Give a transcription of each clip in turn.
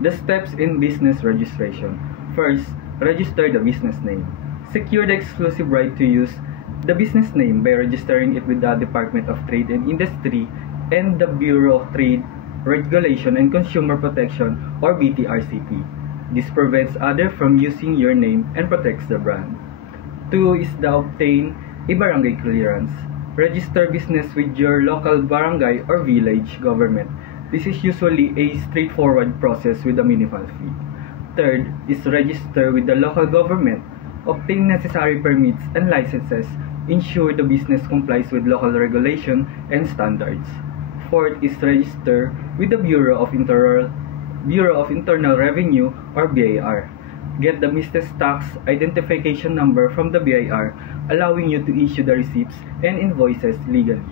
The steps in business registration. First, register the business name. Secure the exclusive right to use the business name by registering it with the Department of Trade and Industry and the Bureau of Trade, Regulation and Consumer Protection or BTRCP. This prevents others from using your name and protects the brand. 2 is the obtain a barangay clearance. Register business with your local barangay or village government. This is usually a straightforward process with a minimal fee. 3rd is register with the local government. Obtain necessary permits and licenses. Ensure the business complies with local regulation and standards. 4th is register with the Bureau of Internal Revenue or BIR. Get the business tax identification number from the BIR, allowing you to issue the receipts and invoices legally.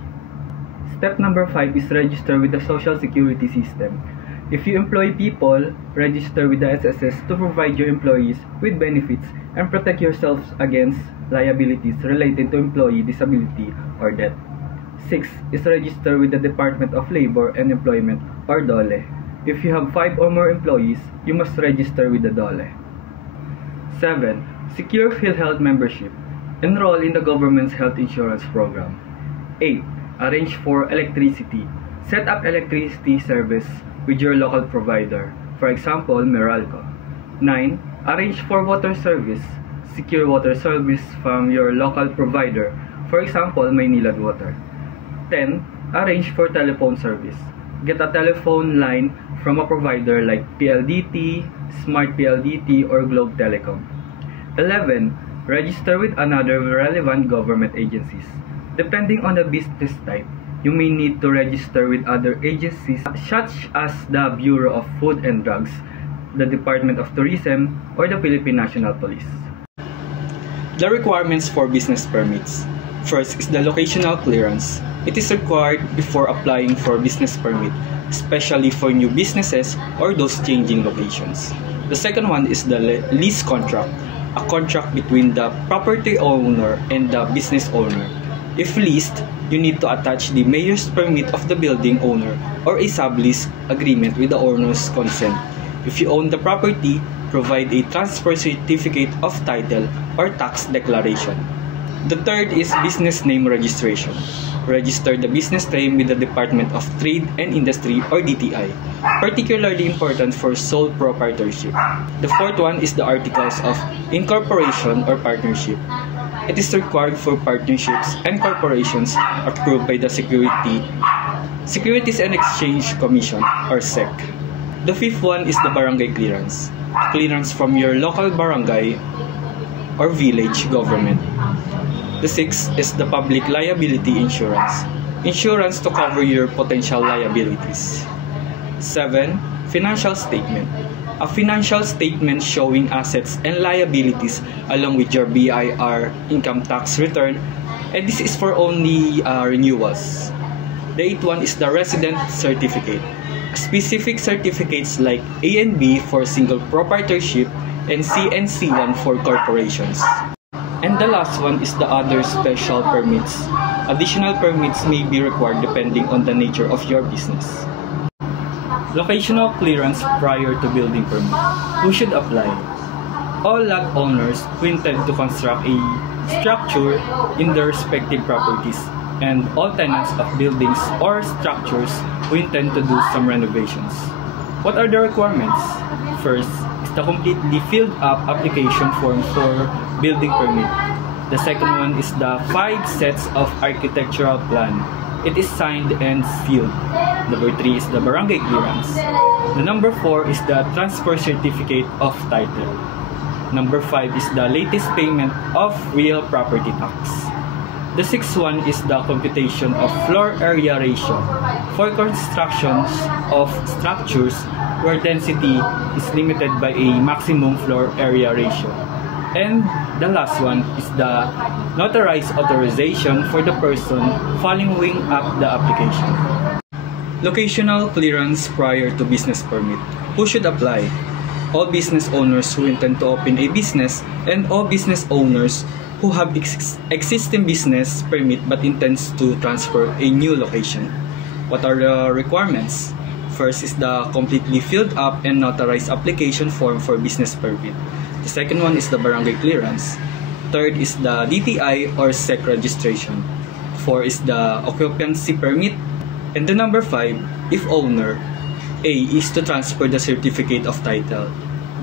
Step number 5 is register with the Social Security System. If you employ people, register with the SSS to provide your employees with benefits and protect yourselves against liabilities related to employee disability or death. 6 is register with the Department of Labor and Employment or DOLE. If you have 5 or more employees, you must register with the DOLE. 7. Secure PhilHealth membership. Enroll in the government's health insurance program. 8. Arrange for electricity. Set up electricity service with your local provider, for example, Meralco. 9. Arrange for water service. Secure water service from your local provider, for example, Maynilad Water. 10. Arrange for telephone service. Get a telephone line from a provider like PLDT, Smart PLDT, or Globe Telecom. 11. Register with another relevant government agencies. Depending on the business type, you may need to register with other agencies such as the Bureau of Food and Drugs, the Department of Tourism, or the Philippine National Police. The requirements for business permits. First is the locational clearance. It is required before applying for business permit, especially for new businesses or those changing locations. The second one is the lease contract, a contract between the property owner and the business owner. If leased, you need to attach the mayor's permit of the building owner or a sublease agreement with the owner's consent. If you own the property, provide a transfer certificate of title or tax declaration. The third is business name registration. Register the business name with the Department of Trade and Industry or DTI, particularly important for sole proprietorship. The fourth one is the articles of incorporation or partnership. It is required for partnerships and corporations approved by the Securities and Exchange Commission or SEC. The fifth one is the barangay clearance. Clearance from your local barangay or village government. The sixth is the public liability insurance. Insurance to cover your potential liabilities. 7. Financial statement. A financial statement showing assets and liabilities along with your BIR income tax return, and this is for only renewals. The eighth one is the resident certificate. Specific certificates like A and B for single proprietorship and C and C1 for corporations. And the last one is the other special permits. Additional permits may be required depending on the nature of your business. Locational clearance prior to building permit. Who should apply? All lot owners who intend to construct a structure in their respective properties, and all tenants of buildings or structures who intend to do some renovations. What are the requirements? First is the completely filled up application form for building permit. The second one is the 5 sets of architectural plan. It is signed and sealed. Number 3 is the barangay clearance. The number 4 is the transfer certificate of title. Number 5 is the latest payment of real property tax. The 6th one is the computation of floor area ratio for constructions of structures where density is limited by a maximum floor area ratio. And the last one is the notarized authorization for the person following up the application. Locational clearance prior to business permit. Who should apply? All business owners who intend to open a business and all business owners who have existing business permit but intends to transfer a new location. What are the requirements? First is the completely filled up and notarized application form for business permit. The second one is the barangay clearance. Third is the DTI or SEC registration. 4 is the occupancy permit. And the number 5, if owner, A is to transfer the certificate of title.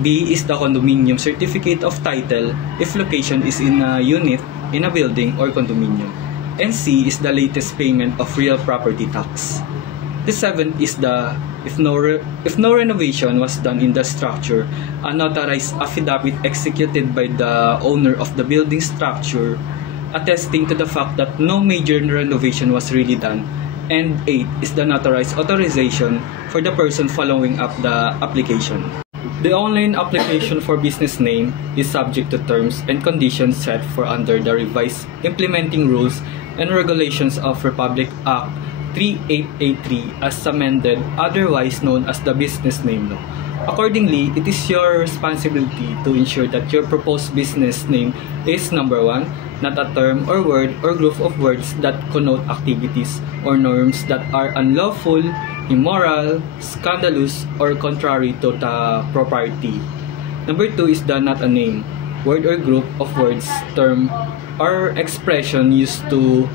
B is the condominium certificate of title if location is in a unit, in a building, or condominium. And C is the latest payment of real property tax. The 7th is the if no renovation was done in the structure, a notarized affidavit executed by the owner of the building structure attesting to the fact that no major renovation was really done. And 8 is the notarized authorization for the person following up the application. The online application for business name is subject to terms and conditions set for under the revised implementing rules and regulations of Republic Act 3883 as amended, otherwise known as the Business Name Law. Accordingly, it is your responsibility to ensure that your proposed business name is number 1, not a term or word or group of words that connote activities or norms that are unlawful, immoral, scandalous, or contrary to the property. Number 2 is the not a name, word or group of words, term, or expression used to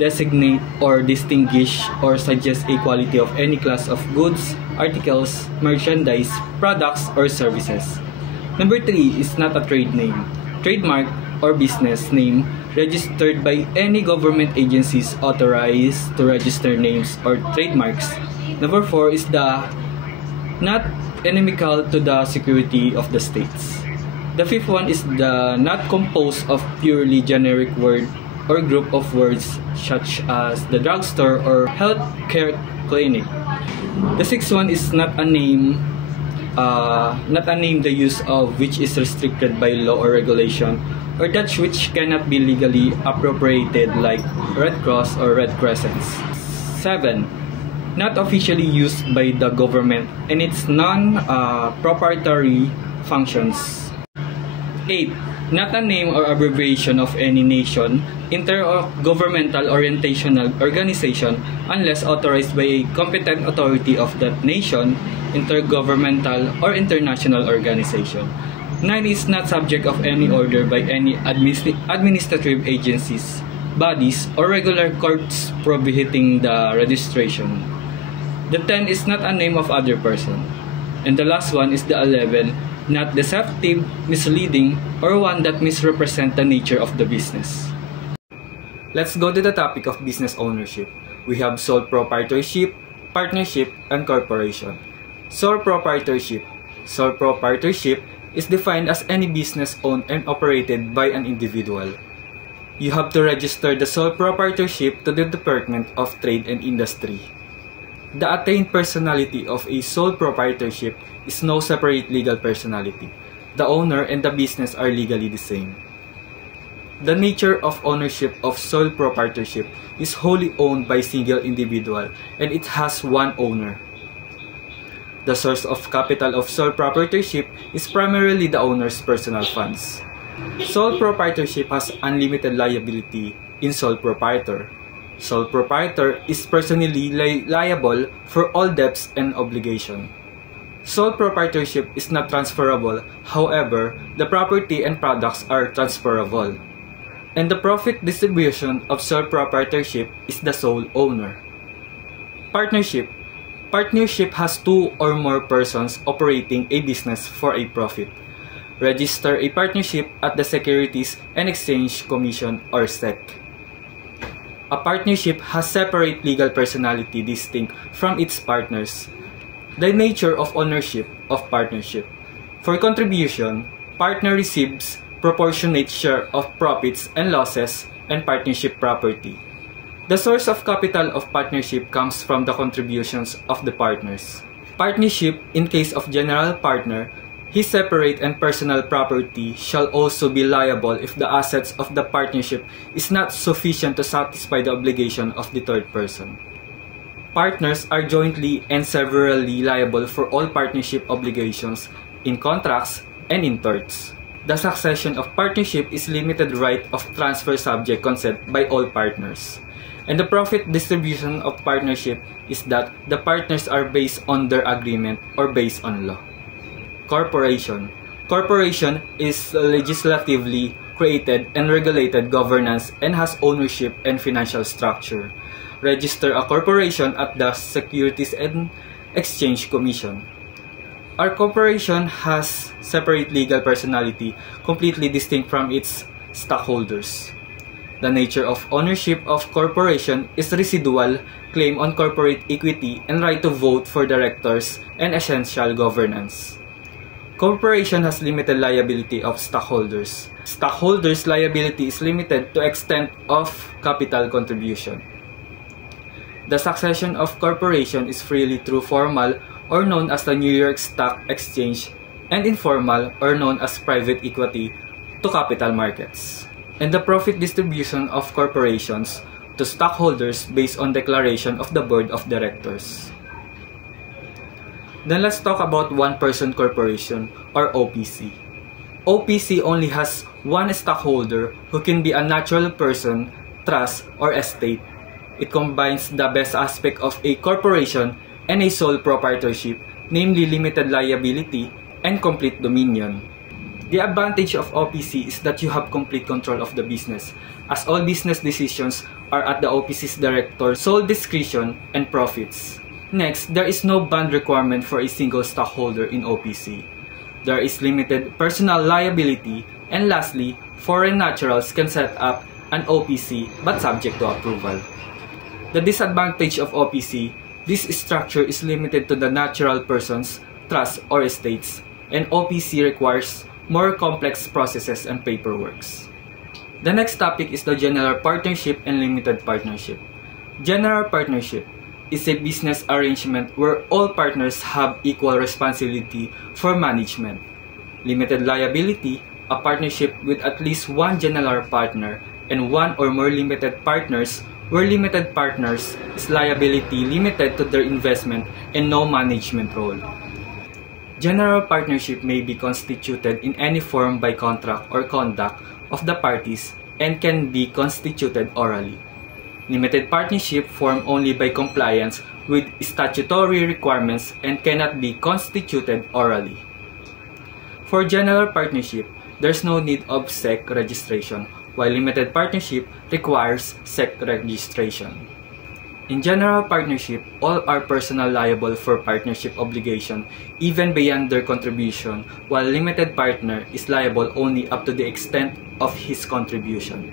designate or distinguish or suggest a quality of any class of goods, articles, merchandise, products, or services. Number 3 is not a trade name, trademark, or business name registered by any government agencies authorized to register names or trademarks. Number 4 is the not inimical to the security of the states. The 5th one is the not composed of purely generic word or group of words such as the drugstore or healthcare clinic. The 6th one is not a name the use of which is restricted by law or regulation, or that which cannot be legally appropriated like Red Cross or Red Crescents. 7. Not officially used by the government and its non-proprietary functions. 8. Not a name or abbreviation of any nation, intergovernmental orientational organization unless authorized by a competent authority of that nation, intergovernmental or international organization. 9 is not subject of any order by any administrative agencies, bodies, or regular courts prohibiting the registration. The 10 is not a name of other person. And the last one is the 11, not deceptive, misleading, or one that misrepresents the nature of the business. Let's go to the topic of business ownership. We have sole proprietorship, partnership, and corporation. Sole proprietorship. Sole proprietorship is defined as any business owned and operated by an individual. You have to register the sole proprietorship to the Department of Trade and Industry. The attained personality of a sole proprietorship is no separate legal personality. The owner and the business are legally the same. The nature of ownership of sole proprietorship is wholly owned by a single individual and it has one owner. The source of capital of sole proprietorship is primarily the owner's personal funds. Sole proprietorship has unlimited liability in sole proprietor. Sole proprietor is personally liable for all debts and obligations. Sole proprietorship is not transferable, however, the property and products are transferable. And the profit distribution of sole proprietorship is the sole owner. Partnership. Partnership has 2 or more persons operating a business for a profit. Register a partnership at the Securities and Exchange Commission or SEC. A partnership has separate legal personality distinct from its partners. The nature of ownership of partnership. For contribution, partner receives proportionate share of profits and losses and partnership property. The source of capital of partnership comes from the contributions of the partners. Partnership, in case of general partner, his separate and personal property shall also be liable if the assets of the partnership is not sufficient to satisfy the obligation of the third person. Partners are jointly and severally liable for all partnership obligations in contracts and in torts. The succession of partnership is limited right of transfer subject consent by all partners. And the profit distribution of partnership is that the partners are based on their agreement or based on law. Corporation. Corporation is legislatively created and regulated governance and has ownership and financial structure. Register a corporation at the Securities and Exchange Commission. Our corporation has separate legal personality, completely distinct from its stockholders. The nature of ownership of corporation is residual, claim on corporate equity, and right to vote for directors and essential governance. Corporation has limited liability of stockholders. Stockholders' liability is limited to extent of capital contribution. The succession of corporation is freely through formal or known as the New York Stock Exchange and informal or known as private equity to capital markets. And the profit distribution of corporations to stockholders based on declaration of the board of directors. Then let's talk about one-person corporation or OPC. OPC only has one stockholder who can be a natural person, trust, or estate. It combines the best aspect of a corporation and a sole proprietorship, namely limited liability and complete dominion. The advantage of OPC is that you have complete control of the business, as all business decisions are at the OPC's director, sole discretion, and profits. Next, there is no bond requirement for a single stockholder in OPC. There is limited personal liability, and lastly, foreign naturals can set up an OPC but subject to approval. The disadvantage of OPC, this structure is limited to the natural persons, trusts, or estates, and OPC requires more complex processes and paperworks. The next topic is the general partnership and limited partnership. General partnership is a business arrangement where all partners have equal responsibility for management. Limited liability, a partnership with at least one general partner and one or more limited partners, where limited partners is liability limited to their investment and no management role. General partnership may be constituted in any form by contract or conduct of the parties and can be constituted orally. Limited partnership formed only by compliance with statutory requirements and cannot be constituted orally. For general partnership, there's no need of SEC registration, while limited partnership requires SEC registration. In general partnership, all are personally liable for partnership obligation, even beyond their contribution, while limited partner is liable only up to the extent of his contribution.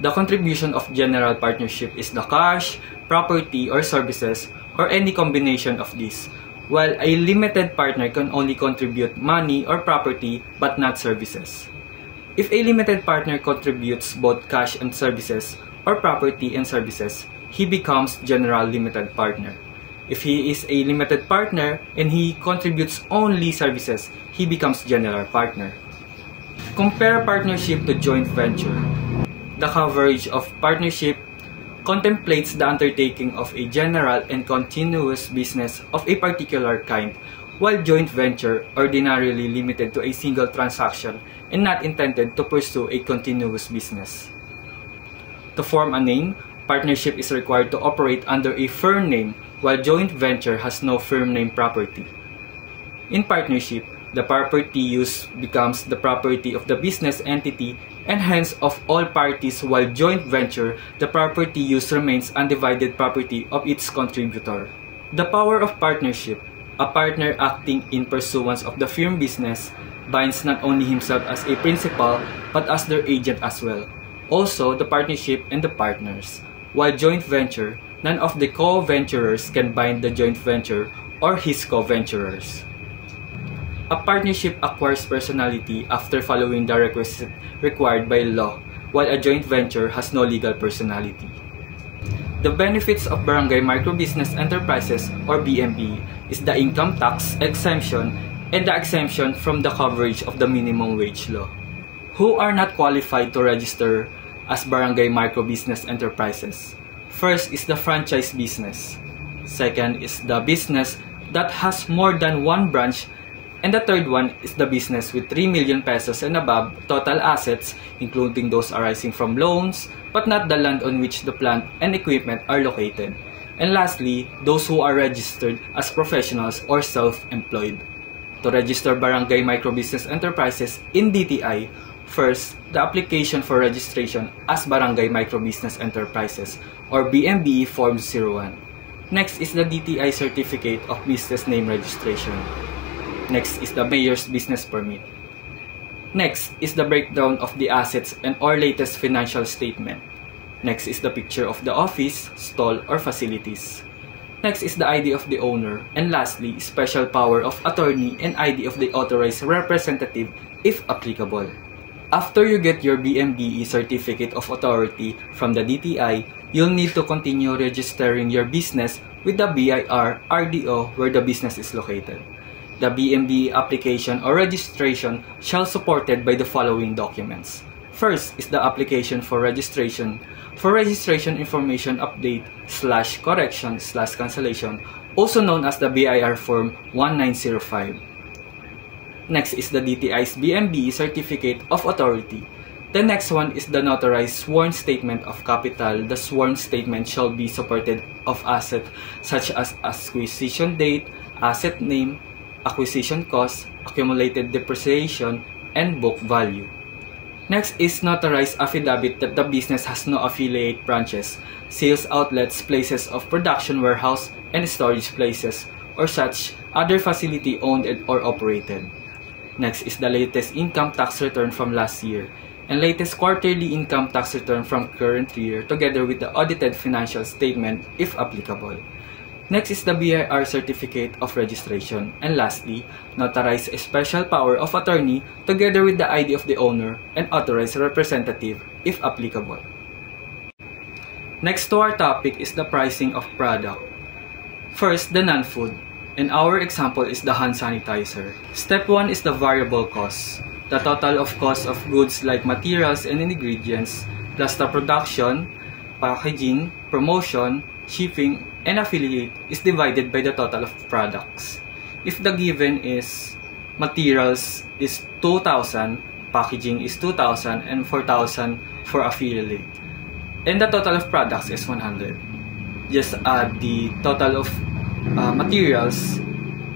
The contribution of general partnership is the cash, property, or services, or any combination of these, while a limited partner can only contribute money or property but not services. If a limited partner contributes both cash and services, or property and services, he becomes general limited partner. If he is a limited partner and he contributes only services, he becomes general partner. Compare partnership to joint venture. The coverage of partnership contemplates the undertaking of a general and continuous business of a particular kind, while joint venture ordinarily limited to a single transaction and not intended to pursue a continuous business. To form a name, partnership is required to operate under a firm name, while joint venture has no firm name property. In partnership, the property used becomes the property of the business entity and hence of all parties, while joint venture, the property used remains undivided property of its contributor. The power of partnership, a partner acting in pursuance of the firm business, binds not only himself as a principal but as their agent as well. Also, the partnership and the partners. While joint venture, none of the co-venturers can bind the joint venture or his co-venturers. A partnership acquires personality after following the requisite required by law, while a joint venture has no legal personality. The benefits of Barangay Microbusiness Enterprises or BME is the income tax exemption and the exemption from the coverage of the minimum wage law. Who are not qualified to register as Barangay Microbusiness Enterprises? First is the franchise business. Second is the business that has more than one branch And the third one is the business with 3 million pesos and above total assets, including those arising from loans, but not the land on which the plant and equipment are located. And lastly, those who are registered as professionals or self-employed. To register Barangay Microbusiness Enterprises in DTI, first, the application for registration as Barangay Microbusiness Enterprises or BMBE Form 01. Next is the DTI Certificate of Business Name Registration. Next is the Mayor's Business Permit. Next is the breakdown of the assets and or latest financial statement. Next is the picture of the office, stall, or facilities. Next is the ID of the owner. And lastly, special power of attorney and ID of the authorized representative if applicable. After you get your BMBE Certificate of Authority from the DTI, you'll need to continue registering your business with the BIR RDO where the business is located. The BMBE application or registration shall supported by the following documents. First is the application for registration information update / correction / cancellation, also known as the BIR Form 1905. Next is the DTI's BMBE Certificate of Authority. The next one is the notarized sworn statement of capital. The sworn statement shall be supported of asset such as acquisition date, asset name, acquisition cost, accumulated depreciation, and book value. Next is notarized affidavit that the business has no affiliate branches, sales outlets, places of production, warehouse, and storage places, or such other facility owned or operated. Next is the latest income tax return from last year, and latest quarterly income tax return from current year together with the audited financial statement if applicable. Next is the BIR Certificate of Registration, and lastly, notarize a special power of attorney together with the ID of the owner and authorized representative if applicable. Next to our topic is the pricing of product. First, the non-food, and our example is the hand sanitizer. Step 1 is the variable cost. The total of cost of goods like materials and ingredients plus the production, packaging, promotion, shipping, and affiliate is divided by the total of products. If the given is materials is 2,000, packaging is 2,000, and 4,000 for affiliate, and the total of products is 100, just add the total of materials,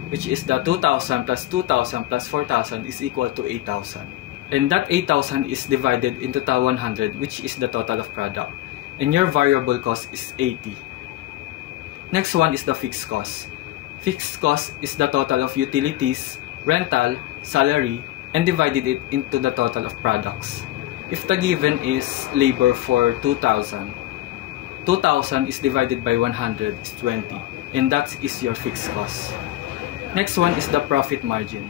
which is the 2,000 plus 2,000 plus 4,000 is equal to 8,000. And that 8,000 is divided into the 100, which is the total of product. And your variable cost is 80. Next one is the fixed cost. Fixed cost is the total of utilities, rental, salary, and divided it into the total of products. If the given is labor for 2,000, 2,000 is divided by 100 is 20, and that is your fixed cost. Next one is the profit margin.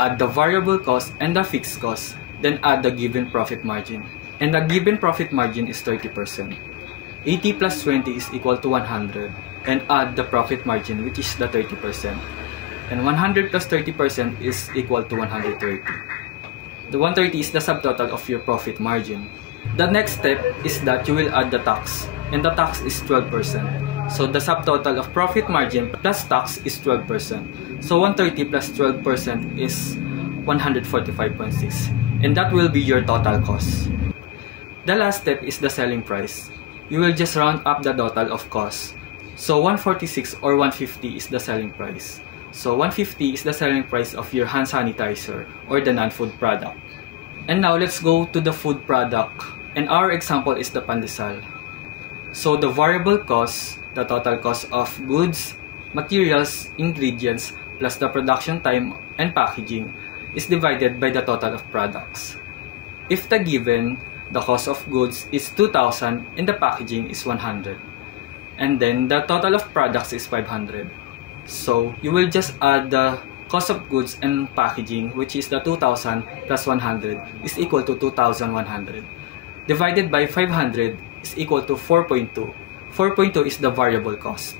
Add the variable cost and the fixed cost, then add the given profit margin. And the given profit margin is 30%. 80 plus 20 is equal to 100, and add the profit margin, which is the 30%. And 100 plus 30% is equal to 130. The 130 is the subtotal of your profit margin. The next step is that you will add the tax, and the tax is 12%. So the subtotal of profit margin plus tax is 12%. So 130 plus 12% is 145.6, and that will be your total cost. The last step is the selling price. You will just round up the total of cost. So 146 or 150 is the selling price. So 150 is the selling price of your hand sanitizer or the non-food product. And now let's go to the food product. And our example is the pandesal. So the variable cost, the total cost of goods, materials, ingredients, plus the production time and packaging is divided by the total of products. If the given, the cost of goods is 2,000 and the packaging is 100. And then the total of products is 500. So you will just add the cost of goods and packaging, which is the 2,000 plus 100 is equal to 2,100. Divided by 500 is equal to 4.2. 4.2 is the variable cost.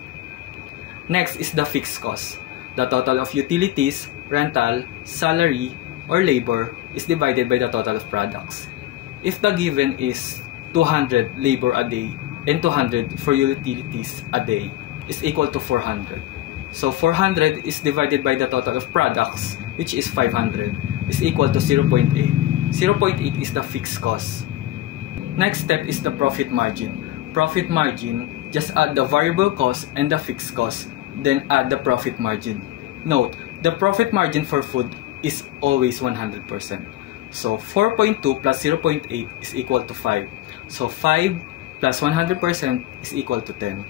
Next is the fixed cost. The total of utilities, rental, salary, or labor is divided by the total of products. If the given is 200 labor a day and 200 for utilities a day is equal to 400. So 400 is divided by the total of products, which is 500, is equal to 0.8. 0.8 is the fixed cost. Next step is the profit margin. Profit margin, just add the variable cost and the fixed cost, then add the profit margin. Note, the profit margin for food is always 100%. So 4.2 plus 0.8 is equal to 5. So 5 plus 100% is equal to 10.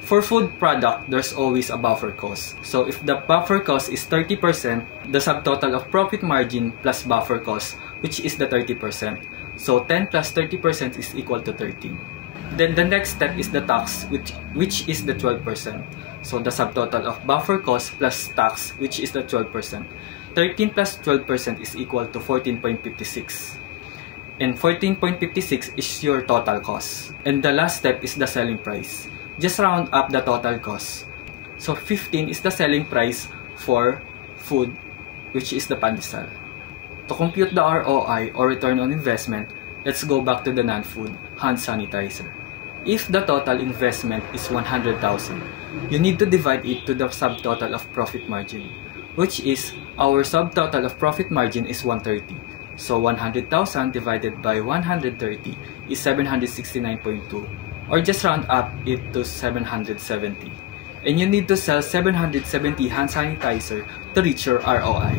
For food product, there's always a buffer cost. So if the buffer cost is 30%, the subtotal of profit margin plus buffer cost, which is the 30%. So 10 plus 30% is equal to 13. Then the next step is the tax, which is the 12%. So the subtotal of buffer cost plus tax, which is the 12%. 13 plus 12% is equal to 14.56. And 14.56 is your total cost. And the last step is the selling price. Just round up the total cost. So 15 is the selling price for food, which is the pandesal. To compute the ROI or return on investment, let's go back to the non-food hand sanitizer. If the total investment is 100,000, you need to divide it to the subtotal of profit margin, which is our subtotal of profit margin is 130. So 100,000 divided by 130 is 769.2, or just round up it to 770. And you need to sell 770 hand sanitizer to reach your ROI.